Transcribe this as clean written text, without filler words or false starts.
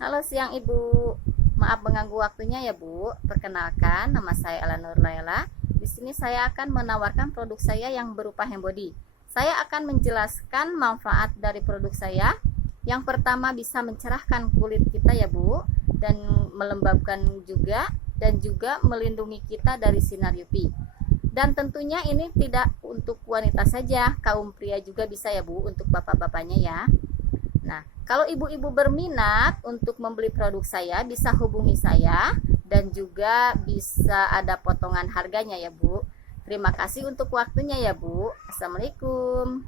Halo siang Ibu, maaf mengganggu waktunya ya Bu. Perkenalkan, nama saya Ella Nur Laila. Di sini saya akan menawarkan produk saya yang berupa handbody. Saya akan menjelaskan manfaat dari produk saya. Yang pertama bisa mencerahkan kulit kita ya Bu, dan melembabkan juga, dan juga melindungi kita dari sinar UV. Dan tentunya ini tidak untuk wanita saja, kaum pria juga bisa ya Bu, untuk bapak-bapaknya ya. Nah, kalau ibu-ibu berminat untuk membeli produk saya, bisa hubungi saya dan juga bisa ada potongan harganya ya, Bu. Terima kasih untuk waktunya ya, Bu. Assalamualaikum.